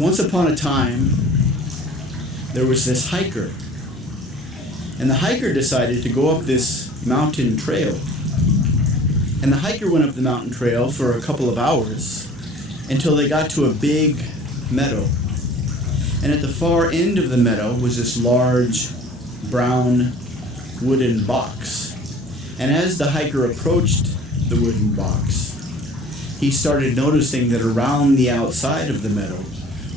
Once upon a time, there was this hiker. And the hiker decided to go up this mountain trail. And the hiker went up the mountain trail for a couple of hours until they got to a big meadow. And at the far end of the meadow was this large brown wooden box. And as the hiker approached the wooden box, he started noticing that around the outside of the meadow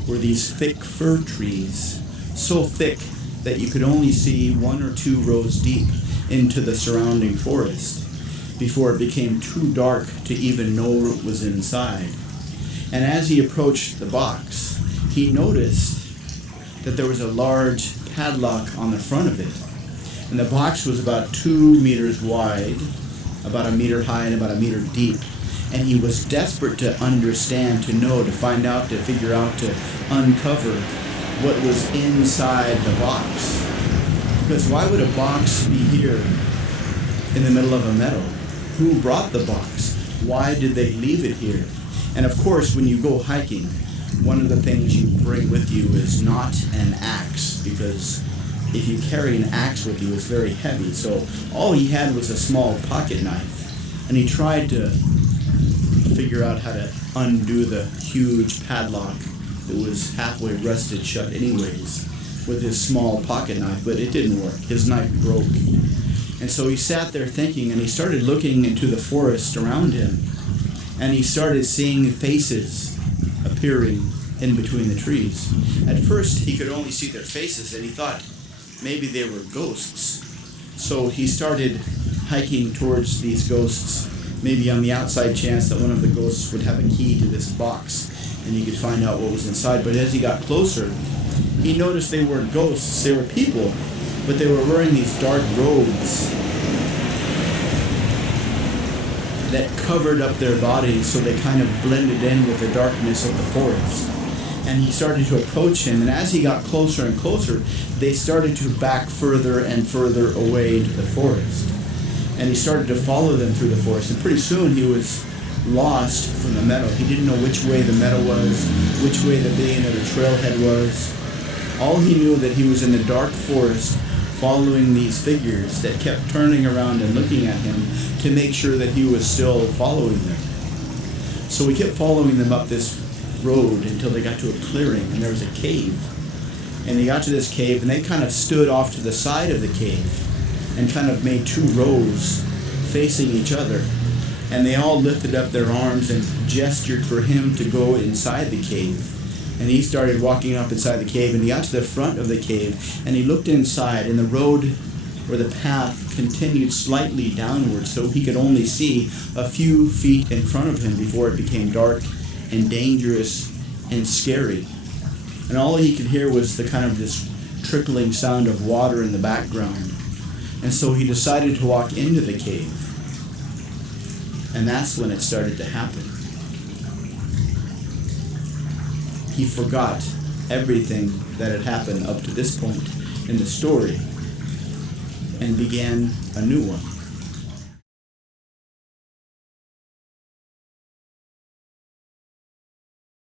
were these thick fir trees, so thick that you could only see 1 or 2 rows deep into the surrounding forest before it became too dark to even know what was inside. And as he approached the box, he noticed that there was a large padlock on the front of it. And the box was about 2 meters wide, about 1 meter high, and about 1 meter deep. And he was desperate to understand, to know, to find out, to figure out, to uncover what was inside the box. Because why would a box be here in the middle of a meadow? Who brought the box? Why did they leave it here? And of course, when you go hiking, one of the things you bring with you is not an axe, because if you carry an axe with you, it's very heavy. So all he had was a small pocket knife, and he tried to figure out how to undo the huge padlock that was halfway rusted shut anyways with his small pocket knife, but it didn't work. His knife broke. And so he sat there thinking, and he started looking into the forest around him, and he started seeing faces appearing in between the trees. At first, he could only see their faces, and he thought maybe they were ghosts. So he started hiking towards these ghosts, maybe on the outside chance that one of the ghosts would have a key to this box and he could find out what was inside. But as he got closer, he noticed they weren't ghosts, they were people, but they were wearing these dark robes that covered up their bodies so they kind of blended in with the darkness of the forest. And he started to approach him, and as he got closer and closer, they started to back further and further away to the forest. And he started to follow them through the forest, and pretty soon he was lost from the meadow. He didn't know which way the meadow was, which way the beginning of the trailhead was. All he knew that he was in the dark forest following these figures that kept turning around and looking at him to make sure that he was still following them. So he kept following them up this road until they got to a clearing, and there was a cave. And they got to this cave, and they kind of stood off to the side of the cave and kind of made 2 rows facing each other. And they all lifted up their arms and gestured for him to go inside the cave. And he started walking up inside the cave, and he got to the front of the cave, and he looked inside, and the road or the path continued slightly downward, so he could only see a few feet in front of him before it became dark and dangerous and scary. And all he could hear was the kind of this trickling sound of water in the background. And so he decided to walk into the cave. And that's when it started to happen. He forgot everything that had happened up to this point in the story and began a new one.